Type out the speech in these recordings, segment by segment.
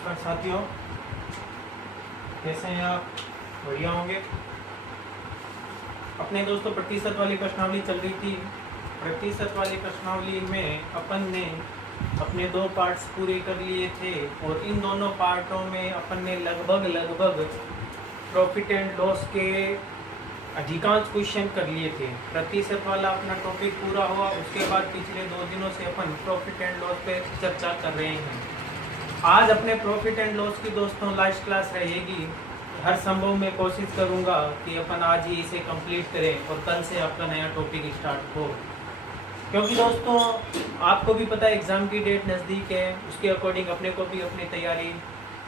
नमस्कार साथियों, कैसे हैं आप? बढ़िया होंगे। अपने दोस्तों प्रतिशत वाली प्रश्नावली चल रही थी। प्रतिशत वाली प्रश्नावली में अपन ने अपने 2 पार्ट्स पूरे कर लिए थे और इन दोनों पार्टों में अपन ने लगभग प्रॉफिट एंड लॉस के अधिकांश क्वेश्चन कर लिए थे। प्रतिशत वाला अपना टॉपिक पूरा हुआ। उसके बाद पिछले 2 दिनों से अपन प्रॉफिट एंड लॉस पे चर्चा कर रहे हैं। आज अपने प्रॉफिट एंड लॉस की दोस्तों लास्ट क्लास रहेगी। हर संभव मैं कोशिश करूंगा कि अपन आज ही इसे कंप्लीट करें और कल से आपका नया टॉपिक स्टार्ट हो, क्योंकि दोस्तों आपको भी पता है एग्जाम की डेट नज़दीक है। उसके अकॉर्डिंग अपने को भी अपनी तैयारी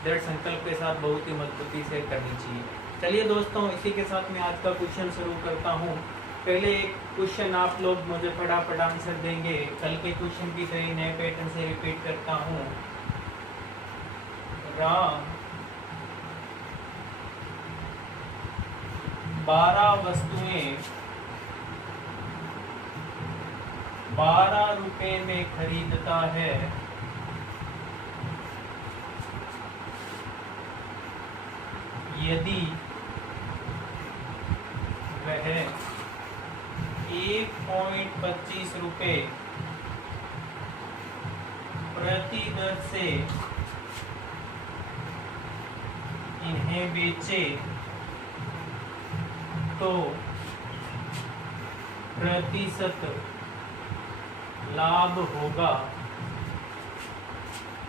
दृढ़ संकल्प के साथ बहुत ही मजबूती से करनी चाहिए। चलिए दोस्तों, इसी के साथ मैं आज का क्वेश्चन शुरू करता हूँ। पहले एक क्वेश्चन आप लोग मुझे फटाफट आंसर देंगे। कल के क्वेश्चन की तरह नए पैटर्न से रिपीट करता हूँ। राम 12 वस्तुएं 12 रुपए में खरीदता है। यदि वह 1.25 रुपए प्रति दर से इन्हें बेचे तो प्रतिशत लाभ होगा।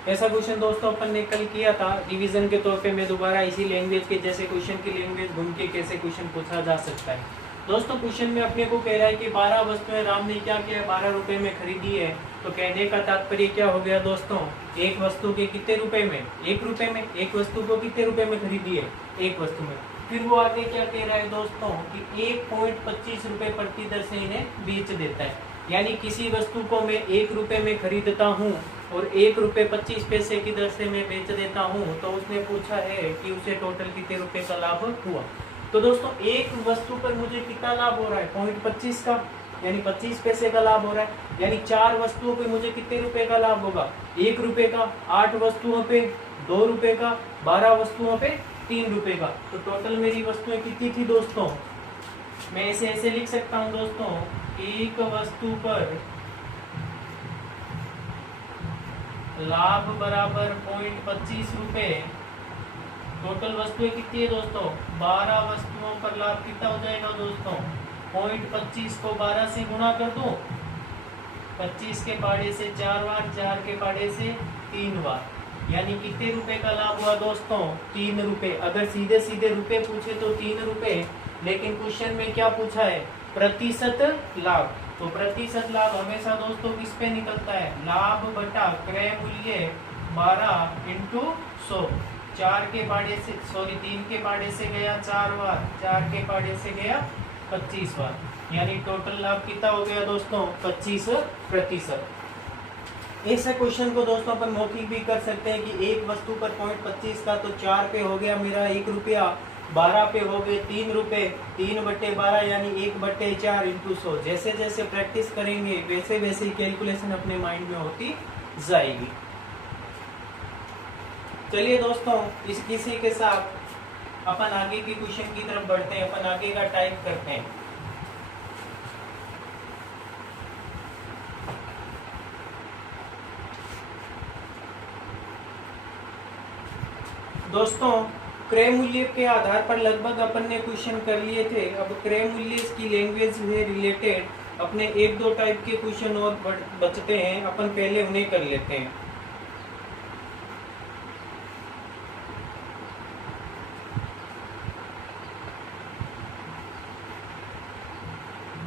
ऐसा क्वेश्चन दोस्तों अपन ने कल किया था। रिवीजन के तौर पे मैं दोबारा इसी लैंग्वेज के जैसे क्वेश्चन की लैंग्वेज घूम के कैसे क्वेश्चन पूछा जा सकता है। दोस्तों क्वेश्चन में अपने को कह रहा है कि 12 वस्तुएं राम ने क्या किया, 12 रुपए में खरीदी है। तो कहने का तात्पर्य क्या हो गया दोस्तों, एक वस्तु के कितने रुपए में? 1 रुपए में। एक वस्तु को कितने रुपए में खरीदी है? 1 वस्तु में। फिर वो आगे क्या कह रहा है दोस्तों कि 1.25 रुपए प्रति दर से इन्हें बेच देता है। यानी किसी वस्तु को मैं 1 रुपए में खरीदता हूँ और 1 रुपए 25 पैसे की दर से मैं बेच देता हूँ। तो उसने पूछा है कि उसे टोटल कितने रुपए का लाभ हुआ। तो दोस्तों एक वस्तु पर मुझे कितना लाभ हो रहा है? 0.25 का, यानी 25 पैसे का लाभ हो रहा है। यानी 4 वस्तुओं पे मुझे कितने रुपए का लाभ होगा? 1 रुपए का। 8 वस्तुओं पे 2 रुपए का। 12 वस्तुओं पे 3 रुपए का। तो टोटल मेरी वस्तुएं कितनी थी दोस्तों? मैं इसे ऐसे लिख सकता हूँ दोस्तों, एक वस्तु पर लाभ बराबर 0.25 रुपए। टोटल वस्तुएं कितनी है दोस्तों? 12 वस्तुओं पर लाभ कितना हो जाएगा दोस्तों? 0.25 को 12 से गुणा कर दो। 25 के पाड़े से 4 बार, 4 के पाड़े से 3 बार, यानी कितने रुपए का लाभ हुआ दोस्तों? 3 रुपए। अगर सीधे सीधे रुपए पूछे तो 3 रुपए, लेकिन क्वेश्चन में क्या पूछा है? प्रतिशत लाभ। तो प्रतिशत लाभ हमेशा दोस्तों किस पे निकलता है? लाभ बटा क्रय मूल्य 12 इंटू 100। 4 के पाड़े से 3 के पाड़े से गया 4 बार, 4 के पाड़े से गया 25 बार, यानी टोटल लाभ कितना हो गया दोस्तों? 25%। ऐसे क्वेश्चन को दोस्तों अपन मौखिक भी कर सकते हैं कि एक वस्तु पर 0.25 का, तो 4 पे हो गया मेरा 1 रुपया, 12 पे हो गए 3 रुपए, 3/12 यानी 1/4 इंटू 100। जैसे जैसे प्रैक्टिस करेंगे वैसे वैसे कैलकुलेशन अपने माइंड में होती जाएगी। चलिए दोस्तों, किसी के साथ अपन आगे की क्वेश्चन की तरफ बढ़ते हैं। अपन आगे का टाइप करते हैं। दोस्तों क्रय मूल्य के आधार पर लगभग अपन ने क्वेश्चन कर लिए थे। अब क्रय मूल्य की लैंग्वेज से रिलेटेड अपने 1-2 टाइप के क्वेश्चन और बचते हैं। अपन पहले उन्हें कर लेते हैं।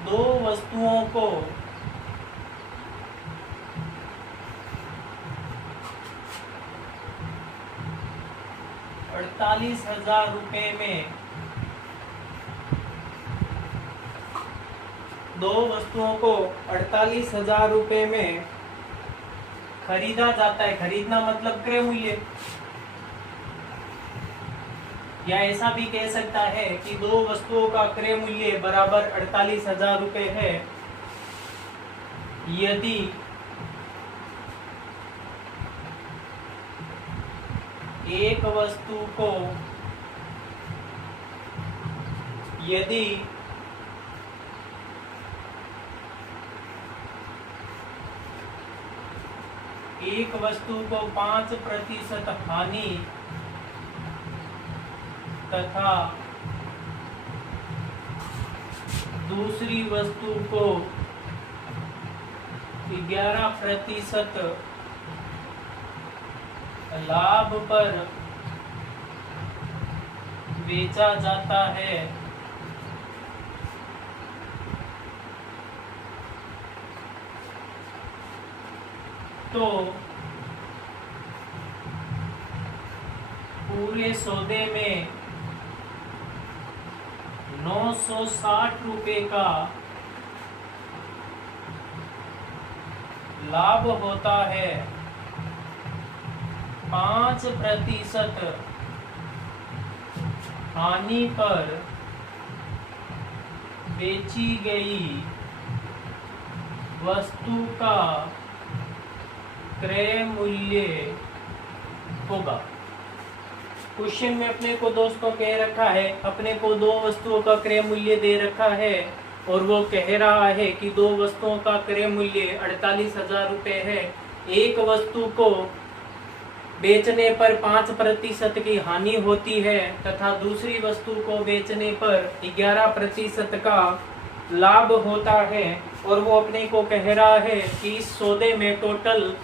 दो वस्तुओं को 48,000 रुपए में, दो वस्तुओं को 48,000 रुपए में खरीदा जाता है। खरीदना मतलब क्रय मूल्य, या ऐसा भी कह सकता है कि दो वस्तुओं का क्रय मूल्य बराबर 48,000 रुपए है यदि एक वस्तु को यदि एक वस्तु को 5% हानि तथा दूसरी वस्तु को 11% लाभ पर बेचा जाता है तो पूरे सौदे में 960 रुपए का लाभ होता है। 5% हानि पर बेची गई वस्तु का क्रय मूल्य होगा। क्वेश्चन में अपने को दोस्तों कह रखा है, अपने को दो वस्तुओं का क्रय मूल्य दे रखा है और वो कह रहा है कि दो वस्तुओं का क्रय मूल्य 48,000 रुपए है। एक वस्तु को बेचने पर 5% की हानि होती है तथा दूसरी वस्तु को बेचने पर 11% का लाभ होता है और वो अपने को कह रहा है कि इस सौदे में टोटल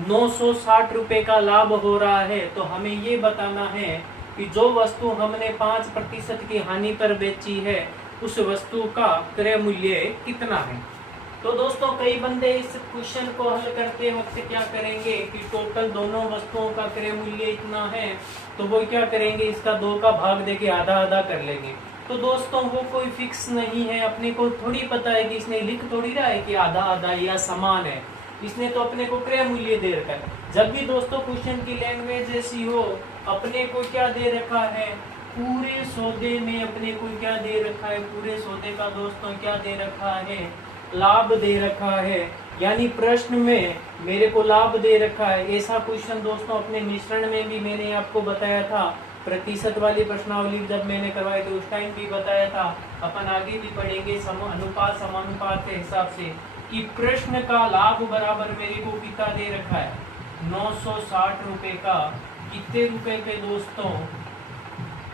960 रुपए का लाभ हो रहा है। तो हमें ये बताना है कि जो वस्तु हमने 5% की हानि पर बेची है उस वस्तु का क्रय मूल्य कितना है। तो दोस्तों कई बंदे इस क्वेश्चन को हल करते वक्त क्या करेंगे कि टोटल दोनों वस्तुओं का क्रय मूल्य इतना है तो वो क्या करेंगे, इसका 2 का भाग देके आधा आधा कर लेंगे। तो दोस्तों वो कोई फिक्स नहीं है, अपने को थोड़ी पता है कि इसने लिख थोड़ी रहा है कि आधा आधा या समान है, इसने तो अपने को क्रय मूल्य दे रखा है। जब भी दोस्तों क्वेश्चन की लैंग्वेज ऐसी हो, अपने को क्या दे रखा है, पूरे सौदे में अपने को क्या दे रखा है, पूरे सौदे का दोस्तों क्या दे रखा है, लाभ दे रखा है। यानी प्रश्न में मेरे को लाभ दे रखा है। ऐसा क्वेश्चन दोस्तों अपने मिश्रण में भी मैंने आपको बताया था, प्रतिशत वाली प्रश्नावली जब मैंने करवाई तो उस टाइम भी बताया था। अपन आगे भी पढ़ेंगे अनुपात समानुपात के हिसाब से कि प्रश्न का लाभ बराबर मेरे को कितना दे रखा है, 960 रुपए का। कितने रुपए के दोस्तों,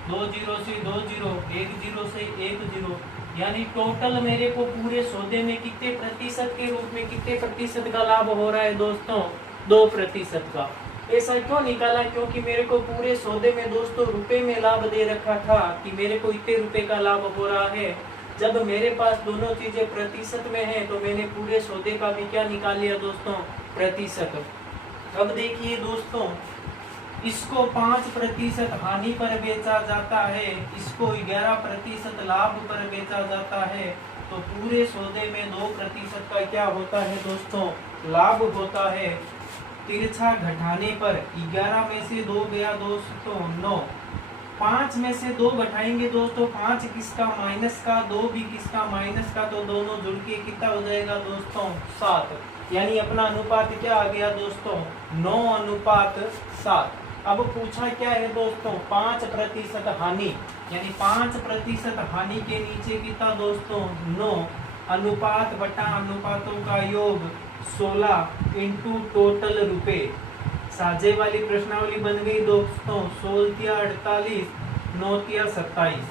2 जीरो से 2 जीरो, 1 जीरो से 1 जीरो, यानी टोटल मेरे को पूरे सौदे में कितने प्रतिशत के रूप में कितने प्रतिशत का लाभ हो रहा है दोस्तों, 2% का। ऐसा क्यों निकाला, क्योंकि मेरे को पूरे सौदे में दोस्तों रुपए में लाभ दे रखा था कि मेरे को इतने रुपए का लाभ हो रहा है। जब मेरे पास दोनों चीजें प्रतिशत में है तो मैंने पूरे सौदे का भी क्या निकाल लिया दोस्तों, प्रतिशत। अब देखिए दोस्तों, इसको 5% हानि पर बेचा जाता है, इसको 11% लाभ पर बेचा जाता है, तो पूरे सौदे में 2% का क्या होता है दोस्तों, लाभ होता है। तिरछा घटाने पर 11 में से 2 गया दोस्तों 9, 5 में से 2 घटाएंगे दोस्तों, 5 किसका माइनस का, 2 भी किसका माइनस का, तो दोनों जुड़ के कितना हो जाएगा दोस्तों, 7। यानी अपना अनुपात क्या आ गया दोस्तों, 9:7। अब पूछा क्या है दोस्तों, 5% हानि, यानी 5% हानि के नीचे कितना दोस्तों, 9, अनुपात बटा अनुपातों का योग 16 इंटू टोटल रुपए। साझे वाली प्रश्नावली बन गई दोस्तों, 16 48, 9 27।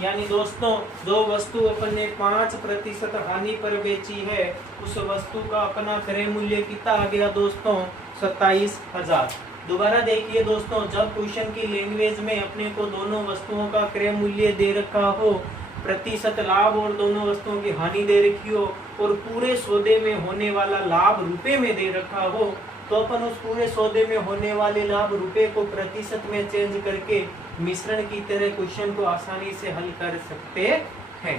यानी दोस्तों जो वस्तु अपन ने 5% हानि पर बेची है उस वस्तु का अपना क्रय मूल्य कितना आ गया दोस्तों, 27,000। दोबारा देखिए दोस्तों, जब क्वेश्चन की लैंग्वेज में अपने को दोनों वस्तुओं का क्रय मूल्य दे रखा हो, प्रतिशत लाभ और दोनों वस्तुओं की हानि दे रखी हो और पूरे सौदे में होने वाला लाभ रुपए में दे रखा हो, तो अपन उस पूरे सौदे में होने वाले लाभ रुपए को प्रतिशत में चेंज करके मिश्रण की तरह क्वेश्चन को आसानी से हल कर सकते हैं।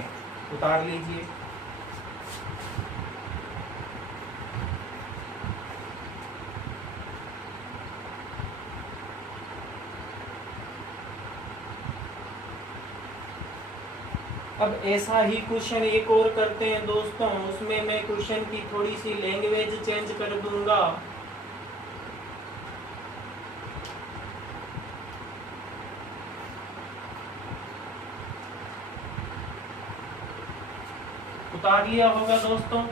उतार लीजिए। अब ऐसा ही क्वेश्चन एक और करते हैं दोस्तों, उसमें मैं क्वेश्चन की थोड़ी सी लैंग्वेज चेंज कर दूंगा। उतार लिया होगा दोस्तों।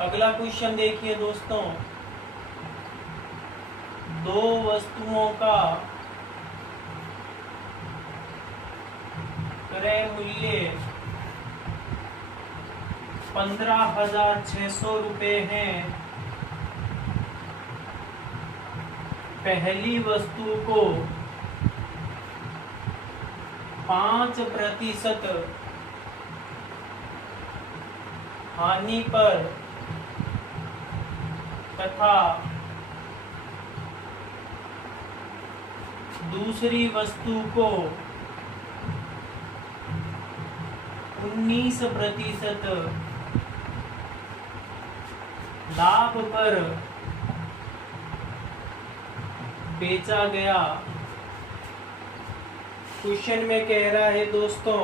अगला क्वेश्चन देखिए दोस्तों, दो वस्तुओं का क्रय मूल्य 15,600 रुपये है। पहली वस्तु को 5% हानि पर तथा दूसरी वस्तु को 19% लाभ पर बेचा गया। क्वेश्चन में कह रहा है दोस्तों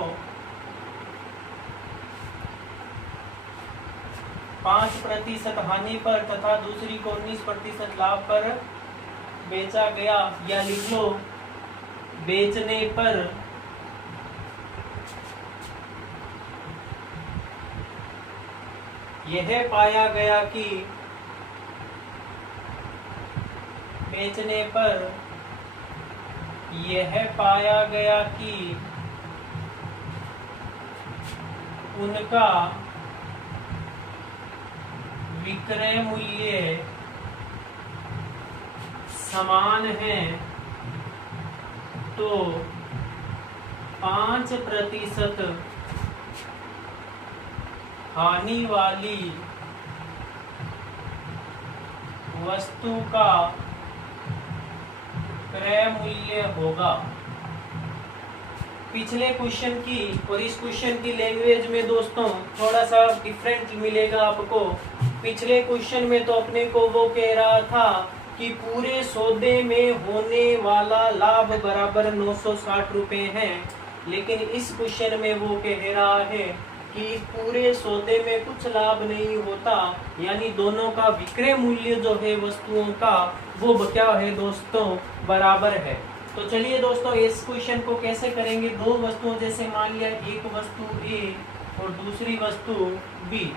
5% हानि पर तथा दूसरी को 19% लाभ पर बेचा गया, या लिख लो बेचने पर यह पाया गया कि उनका विक्रय मूल्य समान है, तो 5% हानि वाली वस्तु का क्रय मूल्य होगा। पिछले क्वेश्चन की और इस क्वेश्चन की लैंग्वेज में दोस्तों थोड़ा सा डिफरेंट मिलेगा आपको। पिछले क्वेश्चन में तो अपने को वो कह रहा था कि पूरे सौदे में होने वाला लाभ बराबर 960 रुपए है, लेकिन इस क्वेश्चन में वो कह रहा है कि पूरे सौदे में कुछ लाभ नहीं होता, यानी दोनों का विक्रय मूल्य जो है वस्तुओं का वो क्या है दोस्तों, बराबर है। तो चलिए दोस्तों इस क्वेश्चन को कैसे करेंगे। दो वस्तुओं, जैसे मान लिया एक वस्तु ए और दूसरी वस्तु बी।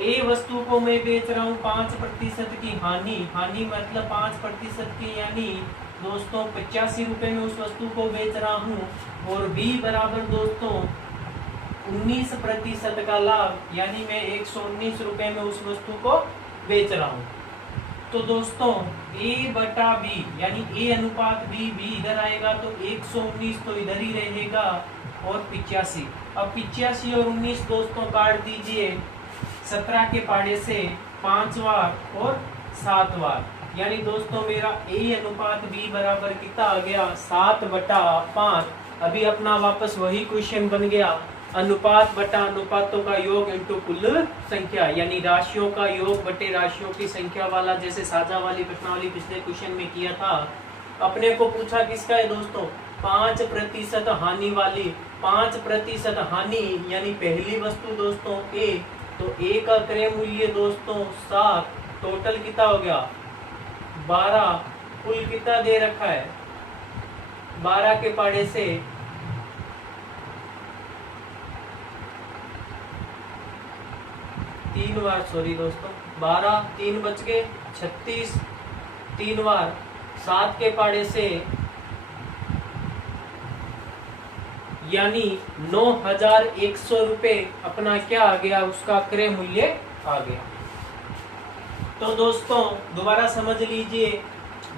ए वस्तु को मैं बेच रहा हूँ 5% की हानि मतलब 5% की, यानी दोस्तों 85 रुपए में उस वस्तु को बेच रहा हूँ, और बी बराबर दोस्तों 19% का लाभ, यानी मैं 119 रुपए में उस वस्तु को बेच रहा हूँ। तो दोस्तों A बटा B यानी A अनुपात B इधर आएगा तो 119 तो इधर ही रहेगा और 85। अब 85 और 19 दोस्तों काट दीजिए 17 के पाड़े से 5 बार और 7 बार, यानी दोस्तों मेरा A अनुपात B बराबर कितना आ गया 7/5। अभी अपना वापस वही क्वेश्चन बन गया, अनुपात बटा अनुपातों का योग इंटू कुल संख्या, यानी राशियों का योग बटे राशियों की संख्या वाला, जैसे साझा वाली प्रश्नावली पिछले क्वेश्चन में किया था। अपने को पूछा किसका है दोस्तों, 5% हानि वाली। 5% हानि यानी पहली वस्तु दोस्तों A, तो A का क्रय मूल्य दोस्तों 7, टोटल कितना हो गया 12, कुल कितना दे रखा है 12 के पाड़े से 3 बार, सॉरी दोस्तों 12, 3 बच गए 36, 3 बार 7 के पाड़े से, यानी 9,100 रुपए अपना क्या आ गया, उसका क्रय मूल्य आ गया। तो दोस्तों दोबारा समझ लीजिए,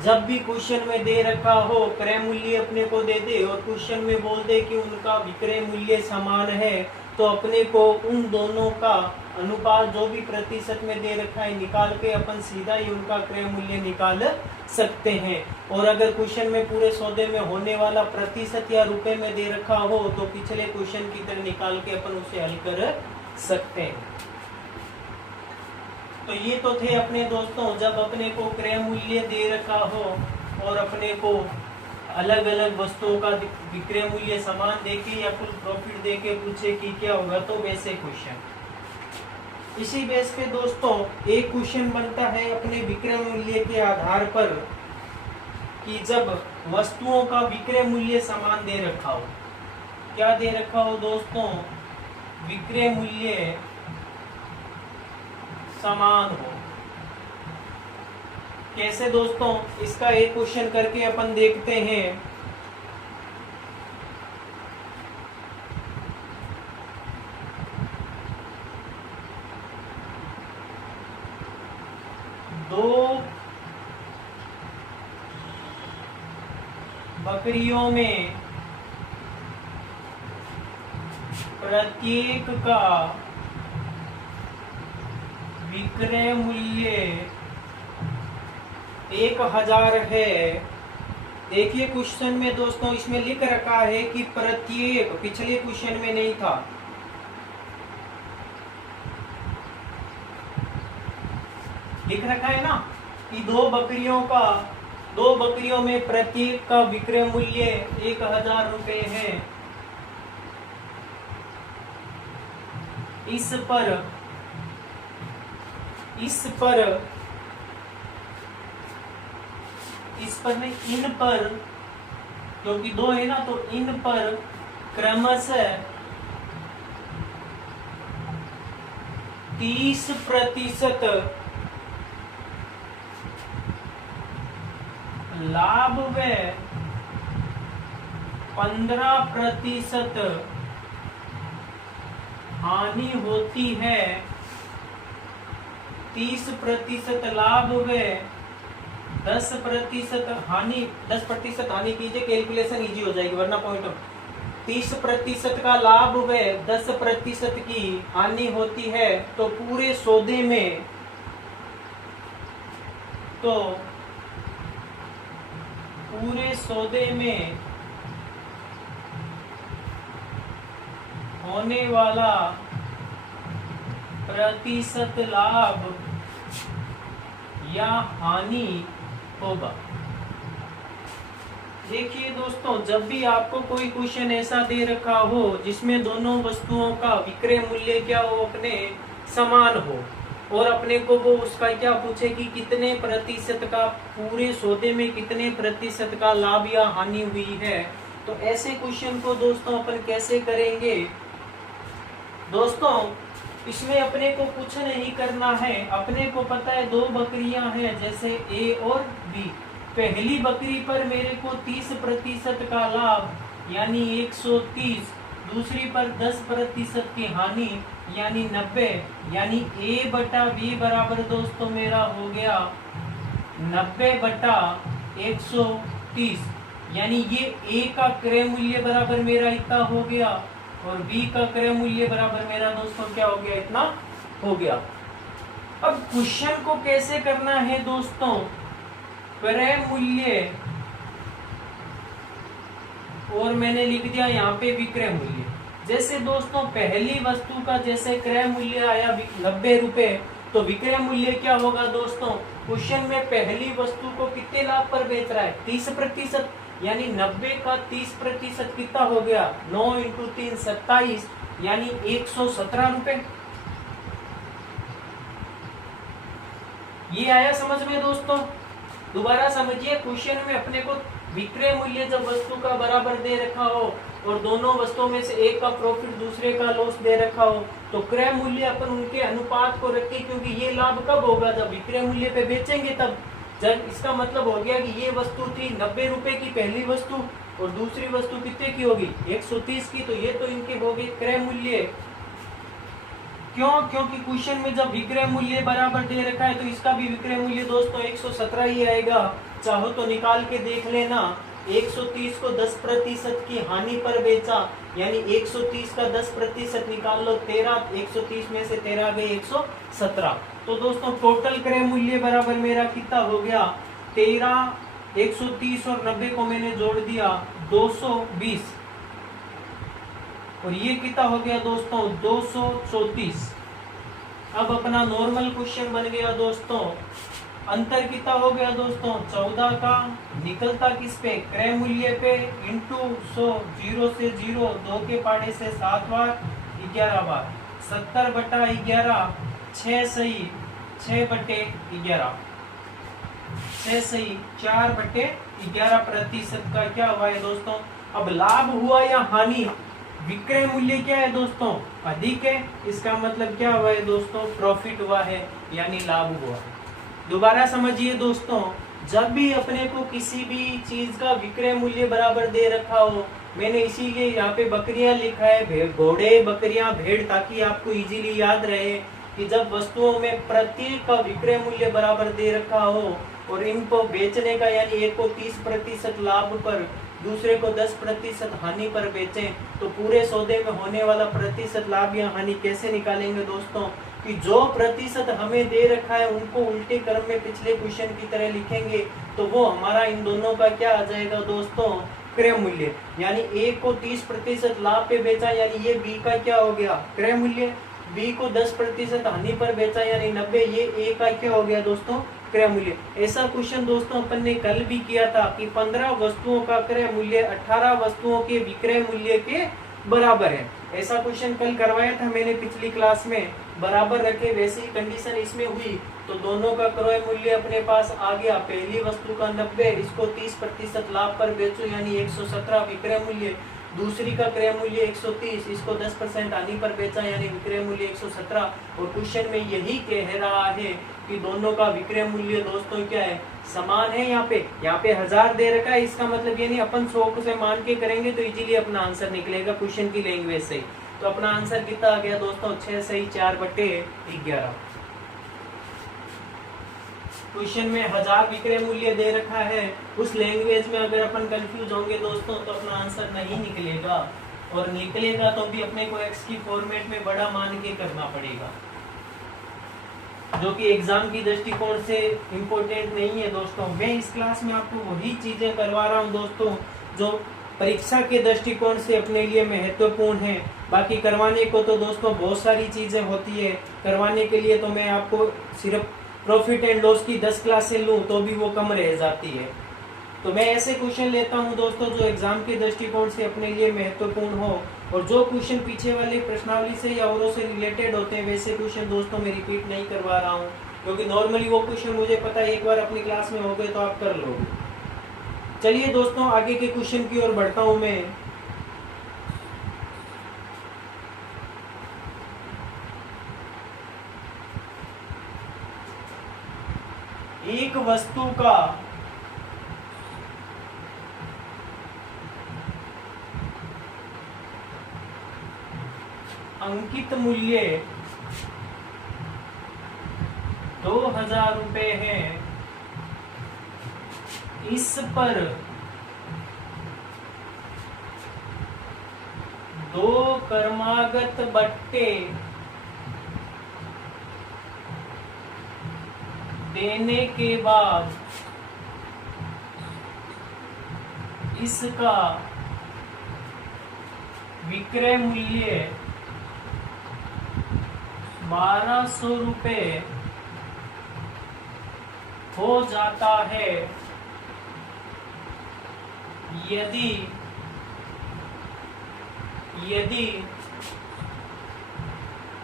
जब भी क्वेश्चन में दे रखा हो क्रय मूल्य अपने को दे दे और क्वेश्चन में बोल दे कि उनका विक्रय मूल्य समान है, तो अपने को उन दोनों का अनुपात जो भी प्रतिशत में दे रखा है निकाल के अपन सीधा ही उनका क्रय मूल्य निकाल सकते हैं। और अगर क्वेश्चन में पूरे सौदे में होने वाला प्रतिशत या रुपए में दे रखा हो तो पिछले क्वेश्चन की तरह निकाल के अपन उसे हल कर सकते हैं। तो ये तो थे अपने दोस्तों जब अपने को क्रय मूल्य दे रखा हो और अपने को अलग अलग वस्तुओं का विक्रय मूल्य समान देके या कुल प्रॉफिट देके पूछे कि क्या होगा, तो वैसे क्वेश्चन। इसी बेस पे दोस्तों एक क्वेश्चन बनता है अपने विक्रय मूल्य के आधार पर कि जब वस्तुओं का विक्रय मूल्य समान दे रखा हो, क्या दे रखा हो दोस्तों, विक्रय मूल्य समान हो। कैसे दोस्तों, इसका एक क्वेश्चन करके अपन देखते हैं। दो बकरियों में प्रत्येक का विक्रय मूल्य 1000 है। देखिए क्वेश्चन में दोस्तों इसमें लिख रखा है कि प्रत्येक, पिछले क्वेश्चन में नहीं था, लिख रखा है ना कि दो बकरियों में प्रत्येक का विक्रय मूल्य 1000 रुपए है। इस पर नहीं, इन पर, क्योंकि दो है ना, तो इन पर क्रमशः 30% लाभ व 15% हानि होती है। 30% लाभ व 10% हानि, 10% हानि कीजिए, कैलकुलेशन इजी हो जाएगी वरना पॉइंट। 30% का लाभ व 10% की हानि होती है, तो पूरे सौदे में होने वाला प्रतिशत लाभ या हानि होगा। देखिए दोस्तों, जब भी आपको कोई क्वेश्चन ऐसा दे रखा हो जिसमें दोनों वस्तुओं का विक्रय मूल्य क्या हो, अपने समान हो, और अपने को वो उसका क्या पूछे कि कितने प्रतिशत का, पूरे सौदे में कितने प्रतिशत का लाभ या हानि हुई है, तो ऐसे क्वेश्चन को दोस्तों अपन कैसे करेंगे। दोस्तों इसमें अपने को कुछ नहीं करना है, अपने को पता है दो बकरियां हैं जैसे ए और बी। पहली बकरी पर मेरे को 30% का लाभ यानी 130, दूसरी पर 10% की हानि यानी 90, यानी ए बटा बी बराबर दोस्तों मेरा हो गया 90 बटा 130, यानी ये ए का क्रय मूल्य बराबर मेरा इतना हो गया और बी का क्रय मूल्य बराबर मेरा दोस्तों क्या हो गया, इतना हो गया। अब क्वेश्चन को कैसे करना है दोस्तों, क्रय मूल्य और मैंने लिख दिया यहाँ पे विक्रय मूल्य। जैसे दोस्तों पहली वस्तु का जैसे क्रय मूल्य आया 90 रुपए, तो विक्रय मूल्य क्या होगा दोस्तों, क्वेश्चन में पहली वस्तु को कितने लाभ पर बेच रहा है, 30%, यानी 90 का 30% कितना हो गया, 9 × 3 27, यानी 117 रुपए। ये आया समझ में दोस्तों। दोबारा समझिए, क्वेश्चन में अपने को विक्रय मूल्य जब वस्तु का बराबर दे रखा हो और दोनों वस्तुओं में से एक का प्रॉफिट दूसरे का लॉस दे रखा हो, तो क्रय मूल्य अपन उनके अनुपात को रखें, क्योंकि ये लाभ कब होगा, जब विक्रय मूल्य पे बेचेंगे तब। जब इसका मतलब हो गया कि ये वस्तु थी 90 रुपए की पहली वस्तु और दूसरी वस्तु कितने की होगी, 130 की, तो ये तो इनके हो गए क्रय मूल्य। क्यों, क्योंकि क्वेश्चन में जब विक्रय मूल्य बराबर दे रखा है तो इसका भी विक्रय मूल्य दोस्तों 117 ही आएगा। चाहो तो निकाल के देख लेना, 130 को 10% की हानि पर बेचा, यानी 130 का 10% निकाल लो 13, 130 में से 13 गए 117। तो दोस्तों टोटल क्रय मूल्य बराबर मेरा कितना हो गया, 13, 130 और 90 को मैंने जोड़ दिया 220, और ये कितना हो गया दोस्तों 234। अब अपना नॉर्मल क्वेश्चन बन गया दोस्तों अंतर कितना हो गया दोस्तों 14 का, निकलता किस पे क्रय मूल्य पे इंटू 100, 0 से 0, 2 के पाड़े से 7 बार 11 बार, 70/11, 6 सही 6/11, 6 सही 4/11% का क्या हुआ है दोस्तों। अब लाभ हुआ या हानि, विक्रय मूल्य क्या है दोस्तों अधिक है, इसका मतलब क्या हुआ है दोस्तों प्रॉफिट हुआ है यानी लाभ हुआ है। दोबारा समझिए दोस्तों, जब भी अपने को किसी भी चीज का विक्रय मूल्य बराबर दे रखा हो, मैंने इसीलिए यहाँ पे बकरियां लिखा है, घोड़े बकरियां भेड़, ताकि आपको इजीली याद रहे कि जब वस्तुओं में प्रत्येक का विक्रय मूल्य बराबर दे रखा हो और इनको बेचने का यानी एक को 30% लाभ पर दूसरे को 10% हानि पर बेचें, तो पूरे सौदे में होने वाला प्रतिशत लाभ या हानि कैसे निकालेंगे दोस्तों कि जो प्रतिशत हमें दे रखा है उनको उल्टे क्रम में पिछले क्वेश्चन की तरह लिखेंगे, तो वो हमारा इन दोनों का क्या आ जाएगा दोस्तों क्रय मूल्य। यानी ए को 30% लाभ पे बेचा यानी ये बी का क्या हो गया क्रय मूल्य, बी को 10% हानि पर बेचा यानी 90, ये ए का क्या हो गया दोस्तों क्रय मूल्य। ऐसा क्वेश्चन दोस्तों अपन ने कल भी किया था कि 15 वस्तुओं का क्रय मूल्य 18 वस्तुओं के विक्रय मूल्य के बराबर है। ऐसा क्वेश्चन कल करवाया था मैंने पिछली क्लास में, बराबर रखे वैसी कंडीशन इसमें हुई तो दोनों का क्रय मूल्य अपने पास आ गया। पहली वस्तु का 90, इसको 30% लाभ पर बेचो यानी 117 विक्रय मूल्य, दूसरी का क्रय मूल्य 130, इसको 10% हानि पर बेचा यानी विक्रय मूल्य 117। और क्वेश्चन में यही कह रहा है कि दोनों का विक्रय मूल्य दोस्तों क्या है समान है। यहाँ पे 1000 दे रखा है, इसका मतलब ये नहीं अपन 100 से मान के करेंगे तो इजीली अपना आंसर निकलेगा क्वेश्चन की लैंग्वेज से। तो अपना आंसर कितना आ गया दोस्तों 6 सही 4/11। क्वेश्चन में 1000 विक्रय मूल्य दे रखा है, उस लैंग्वेज में अगर अपन कंफ्यूज होंगे दोस्तों तो अपना आंसर नहीं निकलेगा, और निकलेगा तो भी अपने को एक्स की फॉर्मेट में बड़ा मान के करना पड़ेगा, जो कि एग्जाम की दृष्टिकोण से इम्पोर्टेंट नहीं है दोस्तों। मैं इस क्लास में आपको वही चीजें करवा रहा हूँ दोस्तों जो परीक्षा के दृष्टिकोण से अपने लिए महत्वपूर्ण है। बाकी करवाने को तो दोस्तों बहुत सारी चीजें होती है, करवाने के लिए तो मैं आपको सिर्फ प्रॉफिट एंड लॉस की 10 क्लासें लूं तो भी वो कम रह जाती है। तो मैं ऐसे क्वेश्चन लेता हूं दोस्तों जो एग्जाम के दृष्टिकोण से अपने लिए महत्वपूर्ण हो, और जो क्वेश्चन पीछे वाले प्रश्नावली से या औरों से रिलेटेड होते हैं वैसे क्वेश्चन दोस्तों मैं रिपीट नहीं करवा रहा हूं, क्योंकि नॉर्मली वो क्वेश्चन मुझे पता है एक बार अपनी क्लास में हो गए तो आप कर लोगे। चलिए दोस्तों आगे के क्वेश्चन की ओर बढ़ता हूं मैं। एक वस्तु का अंकित मूल्य 2000 रुपए है, इस पर 2 क्रमागत बट्टे देने के बाद इसका विक्रय मूल्य 1200 रुपए हो जाता है यदि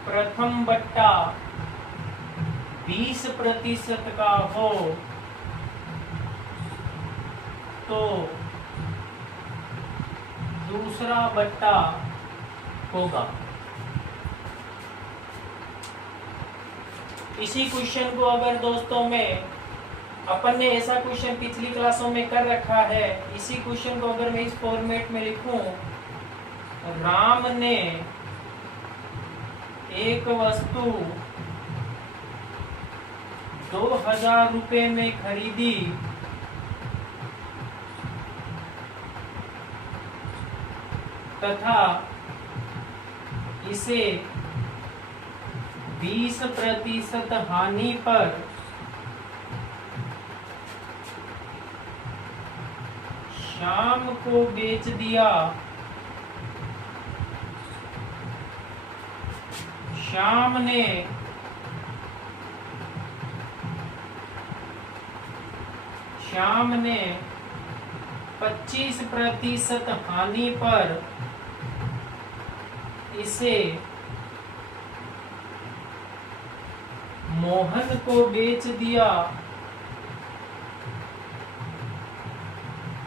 प्रथम बट्टा 20% का हो तो दूसरा बट्टा होगा। इसी क्वेश्चन को अगर दोस्तों में अपन ने ऐसा क्वेश्चन पिछली क्लासों में कर रखा है, इसी क्वेश्चन को अगर मैं इस फॉर्मेट में लिखूं, राम ने एक वस्तु 2000 रुपए में खरीदी तथा इसे 20% हानि पर शाम को बेच दिया। शाम ने श्याम ने 25% हानि पर इसे मोहन को बेच दिया,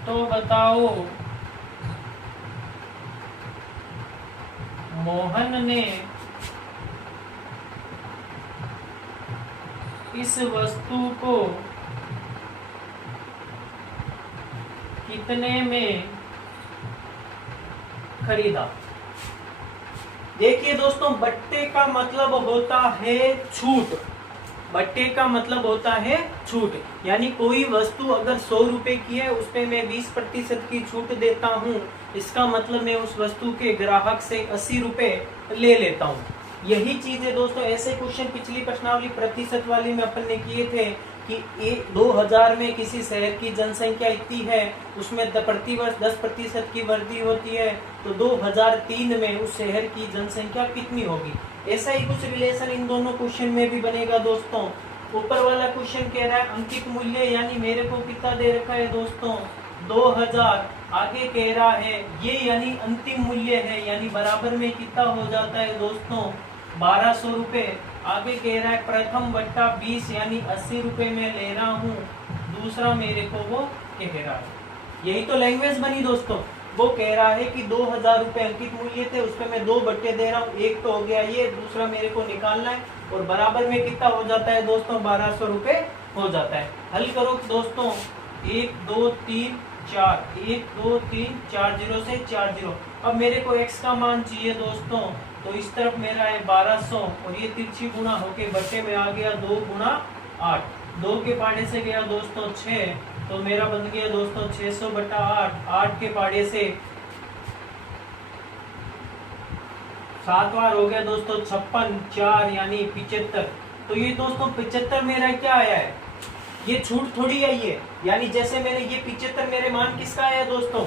तो बताओ मोहन ने इस वस्तु को कितने में खरीदा। देखिए दोस्तों, बट्टे का मतलब होता है छूट। बट्टे का मतलब होता है छूट, यानी कोई वस्तु अगर 100 रुपए की है उस पे मैं 20% की छूट देता हूँ, इसका मतलब मैं उस वस्तु के ग्राहक से 80 रुपए ले लेता हूँ। यही चीज है दोस्तों, ऐसे क्वेश्चन पिछली प्रश्नावली प्रतिशत वाली में अपन ने किए थे कि 2000 में किसी शहर की जनसंख्या इतनी है, उसमें प्रतिवर्ष 10% की वृद्धि होती है, तो 2003 में उस शहर की जनसंख्या कितनी होगी। ऐसा ही कुछ रिलेशन इन दोनों क्वेश्चन में भी बनेगा दोस्तों। ऊपर वाला क्वेश्चन कह रहा है अंकित मूल्य, यानी मेरे को कितना दे रखा है दोस्तों 2000, आगे कह रहा है ये यानी अंतिम मूल्य है, यानी बराबर में कितना हो जाता है दोस्तों 1200 रुपए। आगे कह रहा है प्रथम बट्टा 20 यानी 80 रुपए में ले रहा हूँ, दूसरा मेरे को वो कह रहा है। यही तो लैंग्वेज बनी दोस्तों। वो कह रहा है कि 2000 रुपए अंकित मूल्य थे, उसपे मैं 2 बट्टे दे रहा हूँ, एक तो हो गया ये, दूसरा मेरे को निकालना है, और बराबर में कितना हो जाता है दोस्तों 1200 रुपए हो जाता है। हल करो दोस्तों, 1 2 3 4, 1 2 3 4 0 से 4 0। अब मेरे को x का मान चाहिए दोस्तों, तो इस तरफ मेरा है 1200 और ये तिरछी गुणा होके बट्टे में आ गया 2 गुणा 8, 2 के पाड़े से गया दोस्तों 6, तो मेरा बन गया दोस्तों 600 बटा 8, 8 के पाड़े से 7 बार हो गया दोस्तों 56, 4 यानी 75। तो ये दोस्तों 75 मेरा क्या आया है, ये छूट थोड़ी आई है, यानी जैसे मैंने ये 75 मेरे मान किसका आया दोस्तों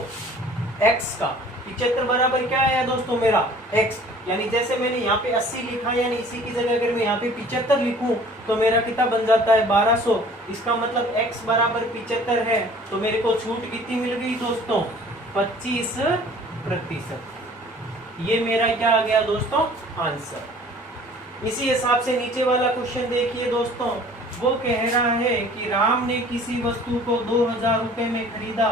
x का, 75 बराबर क्या आया दोस्तों मेरा x, यानी जैसे मैंने यहाँ पे 80 लिखा, यानी इसी की जगह अगर मैं यहाँ पे 75 लिखूं तो मेरा कितना बन जाता है 1200। इसका मतलब x बराबर 75 है, तो मेरे को छूट कितनी मिल गई दोस्तों 25%। ये मेरा क्या आ गया दोस्तों आंसर। इसी हिसाब से नीचे वाला क्वेश्चन देखिए दोस्तों, वो कह रहा है कि राम ने किसी वस्तु को 2000 रुपए में खरीदा,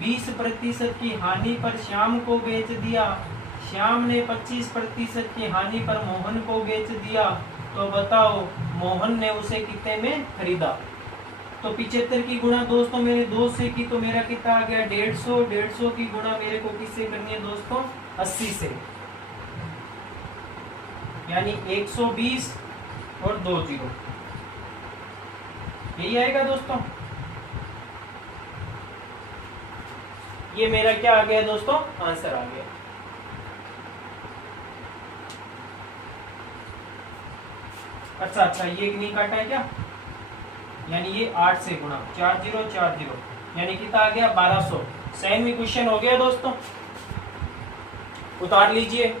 20% की हानि पर श्याम को बेच दिया, श्याम ने 25% की हानि पर मोहन को बेच दिया, तो बताओ मोहन ने उसे कितने में खरीदा। तो 75 की गुणा दोस्तों मैंने 2 से की, तो मेरा कितना आ गया 150, 150 की गुणा मेरे को किससे करनी है दोस्तों 80 से, यानी 120 और 2 0, यही आएगा दोस्तों। ये मेरा क्या आ गया दोस्तों आंसर आ गया। अच्छा ये नहीं काटा है क्या, यानी ये 8 से गुणा 4 0 4 0, यानी कितना आ गया 1200। सेम ही क्वेश्चन हो गया दोस्तों, उतार लीजिए।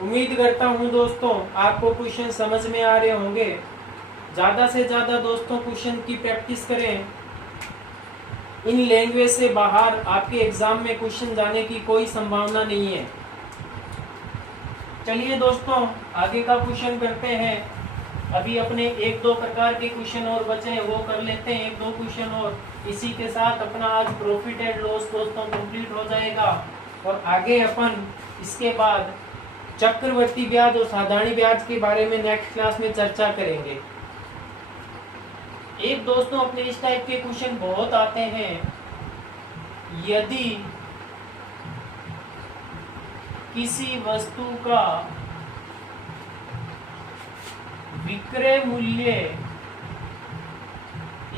उम्मीद करता हूं दोस्तों आपको क्वेश्चन समझ में आ रहे होंगे। ज्यादा से ज्यादा दोस्तों क्वेश्चन की प्रैक्टिस करें। इन लैंग्वेज से बाहर आपके एग्जाम में क्वेश्चन जाने की कोई संभावना नहीं है। चलिए दोस्तों आगे का क्वेश्चन करते हैं। अभी अपने 1-2 प्रकार के क्वेश्चन और बचे हैं, वो कर लेते हैं 1-2 क्वेश्चन और। इसी के साथ अपना आज प्रॉफिट एंड लॉस दोस्तों कंप्लीट हो जाएगा। और आगे अपन इसके बाद चक्रवर्ती ब्याज और साधारण ब्याज के बारे में नेक्स्ट क्लास में चर्चा करेंगे। एक दोस्तों अपने इस टाइप के क्वेश्चन बहुत आते हैं, यदि किसी वस्तु का विक्रय मूल्य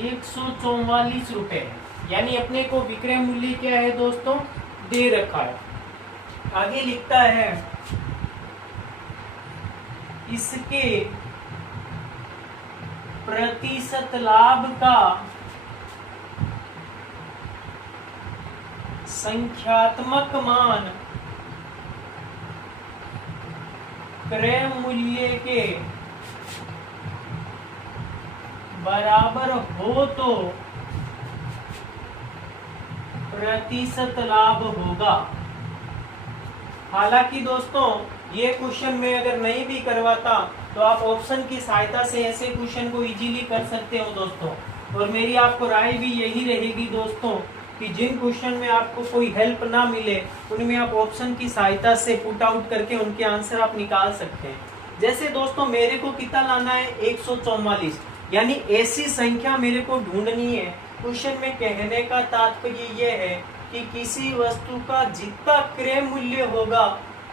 144 रुपए, यानी अपने को विक्रय मूल्य क्या है दोस्तों दे रखा है। आगे लिखता है इसके प्रतिशत लाभ का संख्यात्मक मान क्रय मूल्य के बराबर हो तो प्रतिशत लाभ होगा। हालांकि दोस्तों ये क्वेश्चन में अगर नहीं भी करवाता तो आप ऑप्शन की सहायता से ऐसे क्वेश्चन को इजीली कर सकते हो दोस्तों। और मेरी आपको राय भी यही रहेगी दोस्तों कि जिन क्वेश्चन में आपको कोई हेल्प ना मिले उनमें आप ऑप्शन की सहायता से पुट आउट करके उनके आंसर आप निकाल सकते हैं। जैसे दोस्तों मेरे को कितना लाना है 144, यानी ऐसी संख्या मेरे को ढूंढनी है। क्वेश्चन में कहने का तात्पर्य यह है कि किसी वस्तु का जितना क्रय मूल्य होगा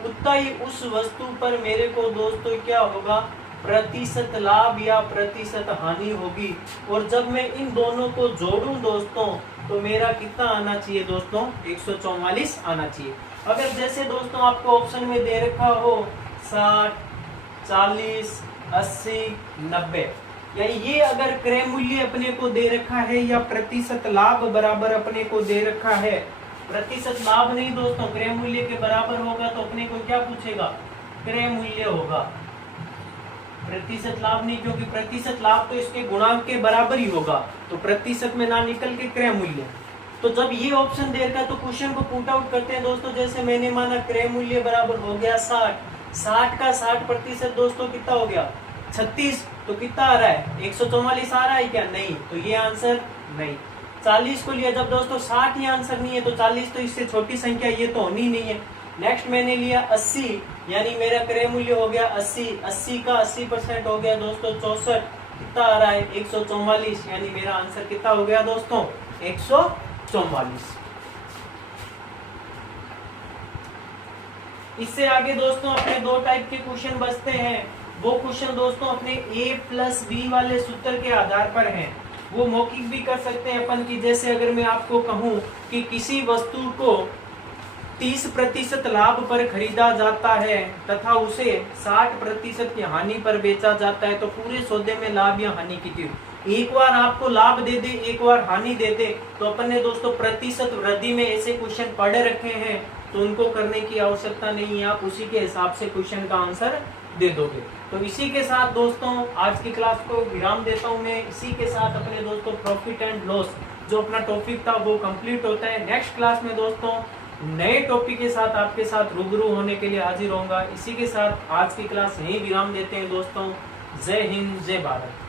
उतना ही उस वस्तु पर मेरे को दोस्तों क्या होगा, प्रतिशत लाभ या प्रतिशत हानि होगी। और जब मैं इन दोनों को जोड़ूं दोस्तों तो मेरा कितना आना चाहिए दोस्तों, 144 आना चाहिए। अगर जैसे दोस्तों आपको ऑप्शन में दे रखा हो 60, 40, 80, 90, यानी ये अगर क्रय मूल्य अपने को दे रखा है या प्रतिशत लाभ बराबर अपने को दे रखा है, प्रतिशत लाभ नहीं दोस्तों, क्रय मूल्य के बराबर होगा तो अपने को क्या पूछेगा, क्रय मूल्य होगा, प्रतिशत लाभ नहीं, क्योंकि प्रतिशत लाभ तो इसके गुणांक के बराबर ही होगा, तो प्रतिशत में ना निकल के क्रय मूल्य। तो जब ये ऑप्शन दे रखा है तो क्वेश्चन को पुट आउट करते हैं दोस्तों। जैसे मैंने माना क्रय मूल्य बराबर हो गया 60, 60 का 60% दोस्तों कितना हो गया 36, तो कितना आ रहा है 144 आ रहा है क्या, नहीं, तो ये आंसर नहीं। 40 को लिया जब दोस्तों 60 ही आंसर नहीं है तो 40 तो इससे छोटी संख्या ये तो होनी नहीं है। नेक्स्ट मैंने लिया 80, यानी मेरा क्रय मूल्य हो गया 80, 80 का 80% हो गया दोस्तों 64, कितना आ रहा है 144, यानी मेरा आंसर कितना हो गया दोस्तों 144। इससे आगे दोस्तों अपने दो टाइप के क्वेश्चन बचते हैं। वो क्वेश्चन दोस्तों अपने a+b वाले सूत्र के आधार पर हैं। वो मौखिक भी कर सकते हैं अपन की। जैसे अगर मैं आपको कहूं कि किसी वस्तु को 30% लाभ पर खरीदा जाता है तथा उसे 60% की हानि पर बेचा जाता है, तो पूरे सौदे में लाभ या हानि कितनी, एक बार आपको लाभ दे दे एक बार हानि दे दे, तो अपन ने दोस्तों प्रतिशत वृद्धि में ऐसे क्वेश्चन पढ़े रखे हैं, तो उनको करने की आवश्यकता नहीं है, आप उसी के हिसाब से क्वेश्चन का आंसर दे दोगे। तो इसी के साथ दोस्तों आज की क्लास को विराम देता हूं मैं। इसी के साथ अपने दोस्तों प्रॉफिट एंड लॉस जो अपना टॉपिक था वो कंप्लीट होता है। नेक्स्ट क्लास में दोस्तों नए टॉपिक के साथ आपके साथ रूबरू होने के लिए हाजिर होऊंगा। इसी के साथ आज की क्लास यहीं विराम देते हैं दोस्तों। जय हिंद, जय भारत।